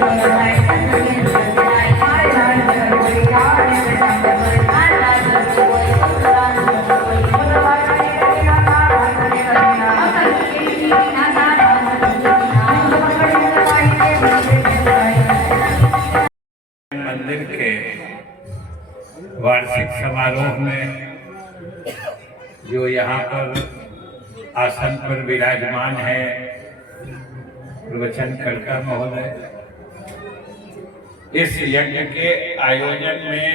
मंदिर के वार्षिक समारोह में जो यहाँ पर आसन पर विराजमान है प्रवचन कर्ता महोदय, इस यज्ञ के आयोजन में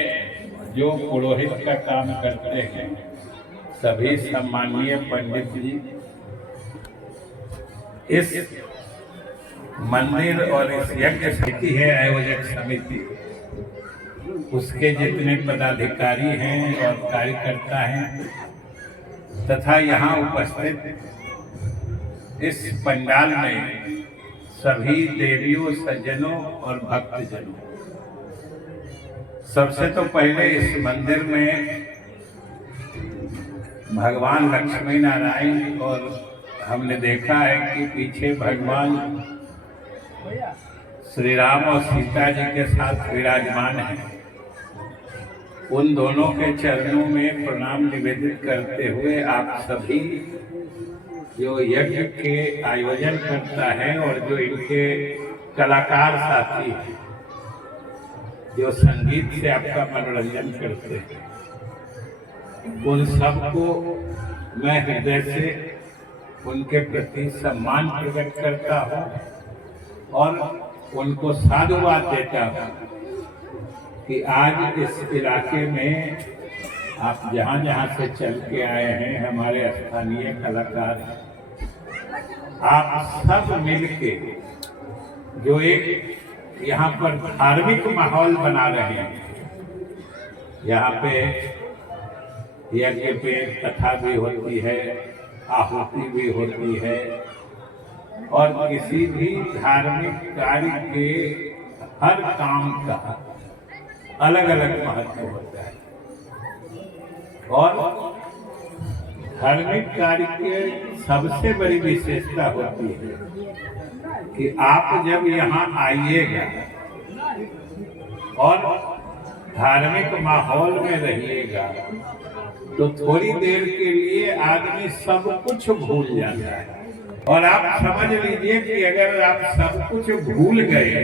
जो पुरोहित का काम करते हैं सभी सम्माननीय पंडित जी, इस मंदिर और इस यज्ञ समिति है आयोजक समिति, उसके जितने पदाधिकारी हैं और कार्यकर्ता हैं तथा यहाँ उपस्थित इस पंडाल में सभी देवियों, सज्जनों और भक्तजनों, सबसे तो पहले इस मंदिर में भगवान लक्ष्मी नारायण और हमने देखा है कि पीछे भगवान श्री राम और सीता जी के साथ विराजमान हैं। उन दोनों के चरणों में प्रणाम निवेदित करते हुए आप सभी जो यज्ञ के आयोजन करता है और जो इनके कलाकार साथी हैं जो संगीत से आपका मनोरंजन करते हैं, उन सबको मैं हृदय से उनके प्रति सम्मान प्रकट करता हूँ और उनको साधुवाद देता हूँ कि आज इस इलाके में आप जहाँ जहाँ से चल के आए हैं, हमारे स्थानीय कलाकार, आप सब मिलके जो एक यहाँ पर धार्मिक माहौल बना रहे हैं। यहाँ पे यज्ञ पे कथा भी होती है, आहुति भी होती है और किसी भी धार्मिक कार्य के हर काम का अलग अलग महत्व होता है और धार्मिक कार्य के सबसे बड़ी विशेषता होती है कि आप जब यहाँ आइएगा और धार्मिक माहौल में रहिएगा तो थोड़ी देर के लिए आदमी सब कुछ भूल जाता है। और आप समझ लीजिए कि अगर आप सब कुछ भूल गए,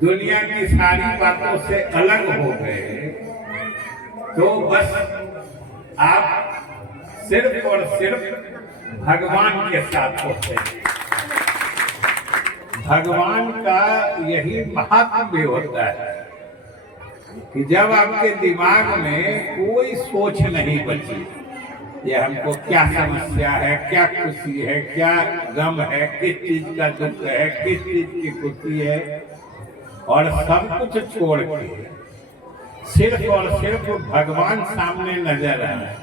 दुनिया की सारी बातों से अलग हो गए, तो बस आप सिर्फ और सिर्फ भगवान के साथ होते हैं। भगवान का यही महात्म्य होता है कि जब आपके दिमाग में कोई सोच नहीं बची, ये हमको क्या समस्या है, क्या खुशी है, क्या गम है, किस चीज का दुख है, किस चीज की खुशी है, और सब कुछ छोड़ के सिर्फ और सिर्फ भगवान सामने नजर आए,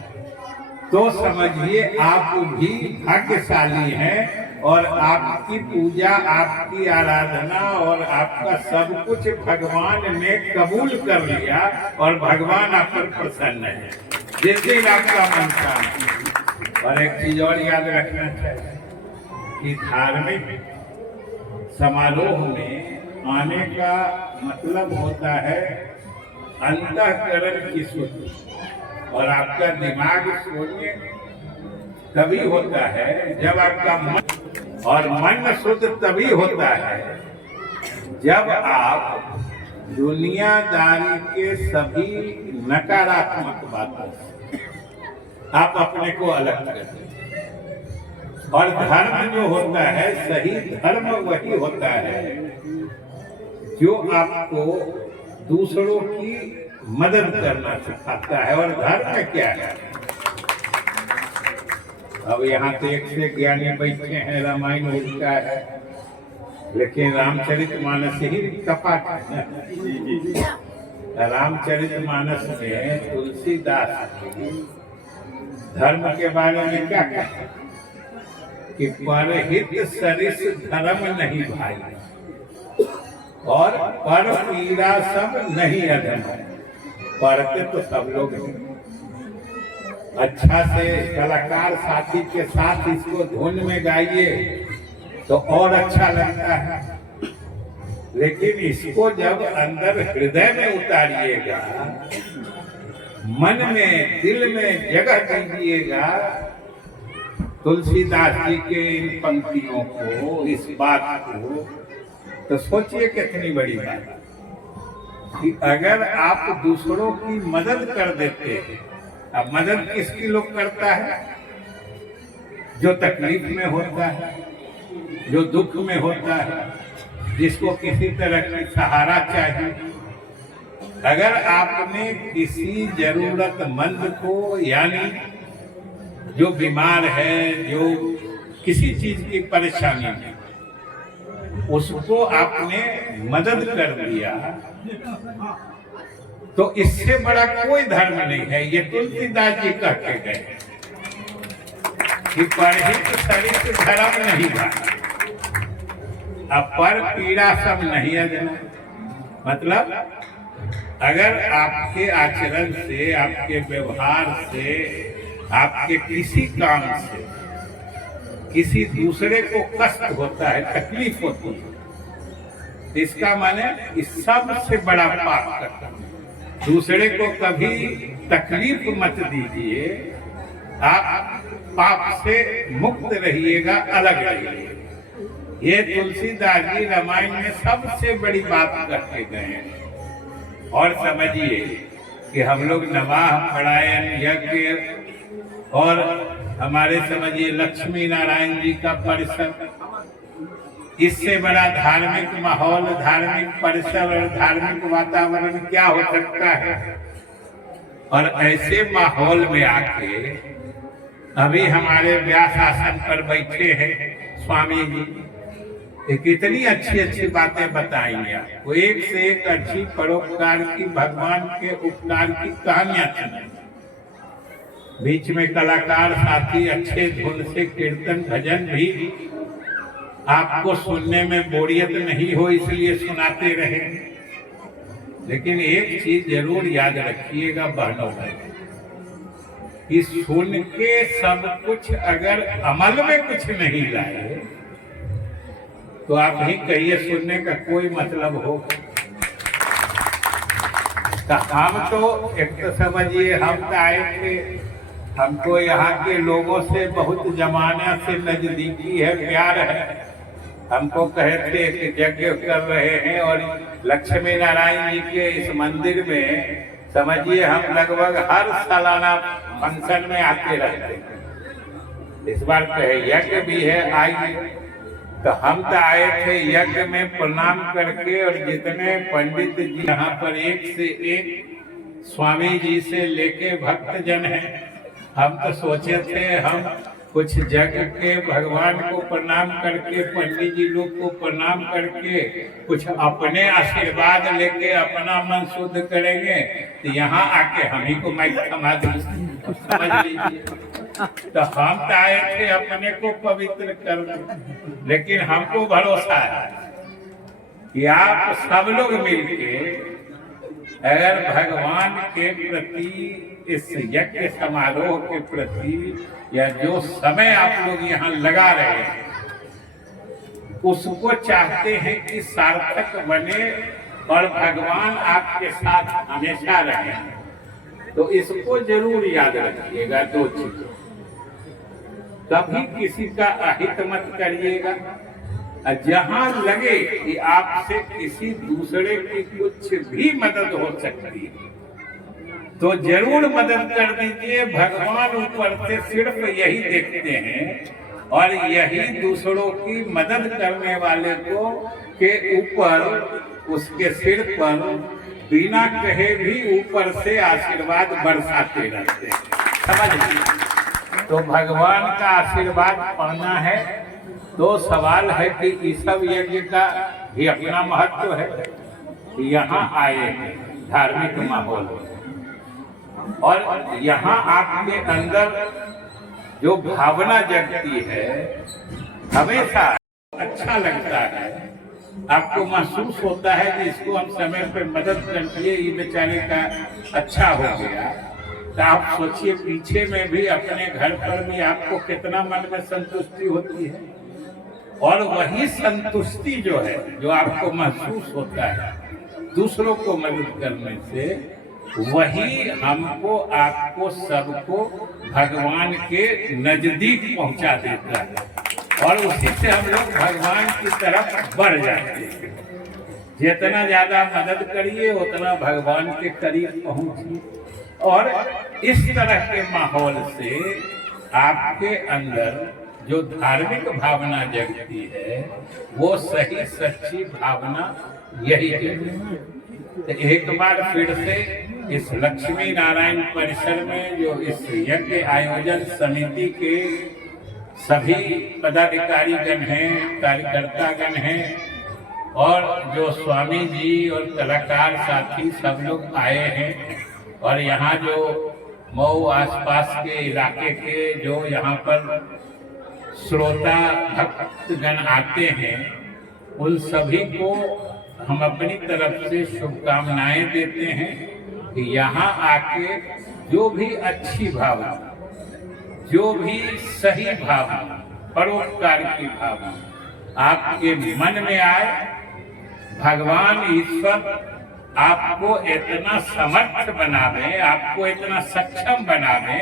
तो समझिए आप भी भाग्यशाली हैं और आपकी पूजा, आपकी आराधना और आपका सब कुछ भगवान ने कबूल कर लिया और भगवान आप पर प्रसन्न है, जिस दिन आपका मन शांत। और एक चीज और याद रखना चाहिए कि धार्मिक समारोह में आने का मतलब होता है अंतःकरण की शुद्धि, और आपका दिमाग शून्य तभी होता है जब आपका मन, और मन शुद्ध तभी होता है जब आप दुनियादारी के सभी नकारात्मक बातों से आप अपने को अलग करते हैं। और धर्म जो होता है, सही धर्म वही होता है जो आपको दूसरों की मदद करना सिखाता है। और धर्म क्या है? अब यहाँ तो एक से ज्ञानी बैठे हैं, रामायण उनका है, लेकिन रामचरितमानस ही कपाट है। रामचरितमानस में तुलसीदास धर्म के बारे में क्या कहते कि परहित सरिस धर्म नहीं भाई, और पर पीड़ा सब नहीं अधम। पढ़ते तो सब लोग हैं, अच्छा से कलाकार साथी के साथ इसको धुन में गाइए तो और अच्छा लगता है। लेकिन इसको जब अंदर हृदय में उतारिएगा, मन में दिल में जगह दीजिएगा, तुलसीदास जी के इन पंक्तियों को, इस बात को, तो सोचिए कितनी बड़ी बात कि अगर आप दूसरों की मदद कर देते हैं। अब मदद किसकी लोग करता है? जो तकलीफ में होता है, जो दुख में होता है, जिसको किसी तरह की सहारा चाहिए। अगर आपने किसी जरूरतमंद को, यानी जो बीमार है, जो किसी चीज की परेशानी में, उसको आपने मदद कर दिया, तो इससे बड़ा कोई धर्म नहीं है। ये तुलसीदास जी कह के गए कि परहित सरित धर्म नहीं बा, अब पर पीड़ा सब नहीं अजना। मतलब अगर आपके आचरण से, आपके व्यवहार से, आपके किसी काम से किसी दूसरे को कष्ट होता है, तकलीफ होती है, इसका माने इस सबसे बड़ा पाप करता है। दूसरे को कभी तकलीफ मत दीजिए, आप पाप से मुक्त रहिएगा, अलग रहिएगा। ये तुलसीदास जी रामायण में सबसे बड़ी बात करके गए हैं। और समझिए कि हम लोग नवाह परायण यज्ञ और हमारे समझिए लक्ष्मी नारायण जी का परिसर, इससे बड़ा धार्मिक माहौल, धार्मिक परिसर और धार्मिक वातावरण क्या हो सकता है। और ऐसे माहौल में आके अभी हमारे व्यास आसन पर बैठे हैं स्वामी जी, कितनी अच्छी अच्छी बातें बताएंगे आपको, एक से एक अच्छी परोपकार की, भगवान के उपकार की कहानियां सुनाएंगे। बीच में कलाकार साथी अच्छे धुन से कीर्तन भजन भी आपको सुनने में बोरियत नहीं हो, इसलिए सुनाते रहे। लेकिन एक चीज जरूर याद रखिएगा बहनों भाई, कि सुन के सब कुछ अगर अमल में कुछ नहीं लाए तो आप ही कहिए सुनने का कोई मतलब हो। तो हम तो एक तो समझिए, हम तो आए थे, हमको यहाँ के लोगों से बहुत जमाना से नजदीकी है, प्यार है। हमको कहते कि यज्ञ कर रहे हैं और लक्ष्मी नारायण जी के इस मंदिर में समझिए हम लगभग हर सालाना फंक्शन में आते रहते हैं। इस बार कहे यज्ञ भी है, आइए। तो हम तो आए थे यज्ञ में प्रणाम करके, और जितने पंडित जी यहाँ पर एक से एक स्वामी जी से लेके भक्तजन हैं, हम तो सोचे थे हम कुछ जग के भगवान को प्रणाम करके, पंडित जी लोग को प्रणाम करके कुछ अपने आशीर्वाद लेके अपना मन शुद्ध करेंगे, तो यहाँ आके हम ही को माइक थमा दें, समझ लीजिए। तो हम तो आए थे अपने को पवित्र करने, लेकिन हमको भरोसा है कि आप सब लोग मिलके अगर भगवान के प्रति, इस यज्ञ समारोह के प्रति, या जो समय आप लोग यहाँ लगा रहे हैं, उसको चाहते हैं कि सार्थक बने और भगवान आपके साथ हमेशा रहे, तो इसको जरूर याद रखिएगा। दो चीज, कभी किसी का अहित मत करिएगा। जहां लगे कि आपसे किसी दूसरे की कुछ भी मदद हो सकती है तो जरूर मदद कर दीजिए। भगवान ऊपर से सिर्फ यही देखते हैं और यही दूसरों की मदद करने वाले को के ऊपर, उसके सिर पर बिना कहे भी ऊपर से आशीर्वाद बरसाते रहते हैं, समझ लीजिए। तो भगवान का आशीर्वाद पाना है तो सवाल है कि इस सब यज्ञ का भी अपना महत्व है। यहाँ आए हैं धार्मिक माहौल और यहाँ आपके अंदर जो भावना जगती है, हमेशा अच्छा लगता है, आपको महसूस होता है कि इसको हम समय पर मदद कर दिए, ये बेचारे का अच्छा हो गया। तो आप सोचिए पीछे में भी, अपने घर पर भी आपको कितना मन में संतुष्टि होती है। और वही संतुष्टि जो है, जो आपको महसूस होता है दूसरों को मदद करने से, वही हमको, आपको, सबको भगवान के नजदीक पहुंचा देता है और उसी से हम लोग भगवान की तरफ बढ़ जाते हैं। जितना ज्यादा मदद करिए उतना भगवान के करीब पहुंचिए। और इस तरह के माहौल से आपके अंदर जो धार्मिक भावना जगती है वो सही सच्ची भावना यही है। तो एक बार फिर से इस लक्ष्मी नारायण परिसर में जो इस यज्ञ आयोजन समिति के सभी पदाधिकारी गण हैं, कार्यकर्ता गण हैं और जो स्वामी जी और कलाकार साथी सब लोग आए हैं और यहाँ जो मऊ आसपास के इलाके के जो यहाँ पर श्रोता भक्तगण आते हैं, उन सभी को हम अपनी तरफ से शुभकामनाएं देते हैं कि यहाँ आके जो भी अच्छी भावना, जो भी सही भावना, परोपकार की भावना आपके मन में आए, भगवान ईश्वर आपको इतना समर्थ बनावे, आपको इतना सक्षम बनावे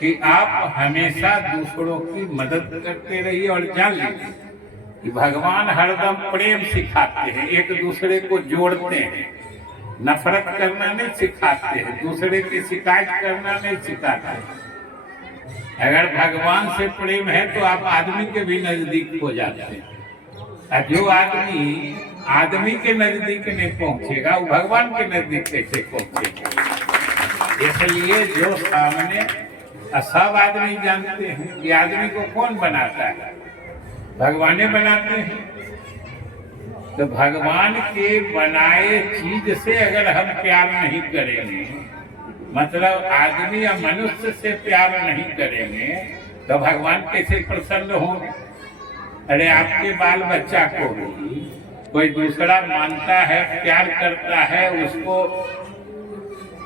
कि आप हमेशा दूसरों की मदद करते रहिए। और जान लीजिए कि भगवान हरदम प्रेम सिखाते हैं, एक दूसरे को जोड़ते हैं, नफरत करना नहीं सिखाते हैं, दूसरे की शिकायत करना नहीं सिखाते हैं। अगर भगवान से प्रेम है तो आप आदमी के भी नजदीक हो जाते हैं। और जो आदमी के नजदीक नहीं पहुंचेगा वो भगवान के नजदीक कैसे पहुंचेगा। इसलिए जो सामने सब आदमी जानते हैं कि आदमी को कौन बनाता है, भगवान बनाते हैं। तो भगवान के बनाए चीज से अगर हम प्यार नहीं करेंगे, मतलब आदमी या मनुष्य से प्यार नहीं करेंगे, तो भगवान कैसे प्रसन्न होंगे। अरे आपके बाल बच्चा को कोई दूसरा मानता है, प्यार करता है, उसको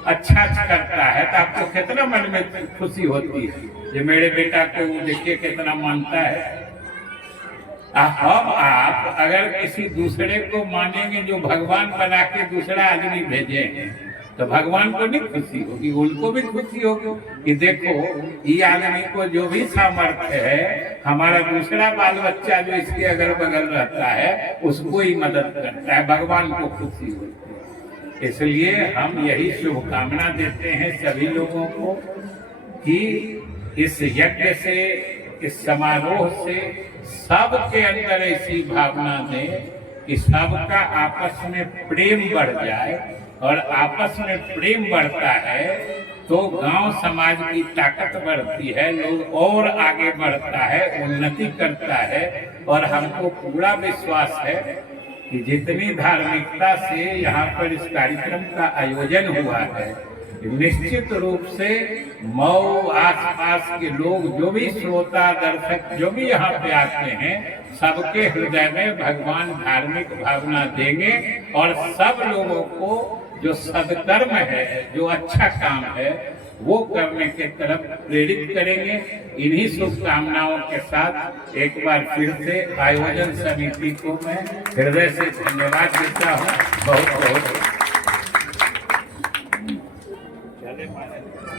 अच्छा करता है, तो आपको कितना मन में खुशी होती है कि मेरे बेटा को देखिए कितना मानता है। हम आप अगर किसी दूसरे को मानेंगे जो भगवान बना के दूसरा आदमी भेजे हैं, तो भगवान को नहीं खुशी होगी, उनको भी खुशी होगी कि देखो ये आदमी को जो भी सामर्थ्य है, हमारा दूसरा बाल बच्चा जो इसके अगल बगल रहता है उसको ही मदद करता है, भगवान को खुशी होती है। इसलिए हम यही शुभकामना देते हैं सभी लोगों को कि इस यज्ञ से, इस समारोह से सबके अंदर ऐसी भावना दें कि सबका आपस में प्रेम बढ़ जाए, और आपस में प्रेम बढ़ता है तो गांव समाज की ताकत बढ़ती है, लोग और आगे बढ़ता है, उन्नति करता है। और हमको पूरा विश्वास है कि जितनी धार्मिकता से यहाँ पर इस कार्यक्रम का आयोजन हुआ है, निश्चित रूप से मऊ आसपास के लोग, जो भी श्रोता दर्शक जो भी यहाँ पे आते हैं, सबके हृदय में भगवान धार्मिक भावना देंगे और सब लोगों को जो सदकर्म है, जो अच्छा काम है, वो करने के तरफ प्रेरित करेंगे। इन्हीं शुभकामनाओं के साथ एक बार फिर से आयोजन समिति को मैं हृदय से धन्यवाद देता हूँ। बहुत बहुत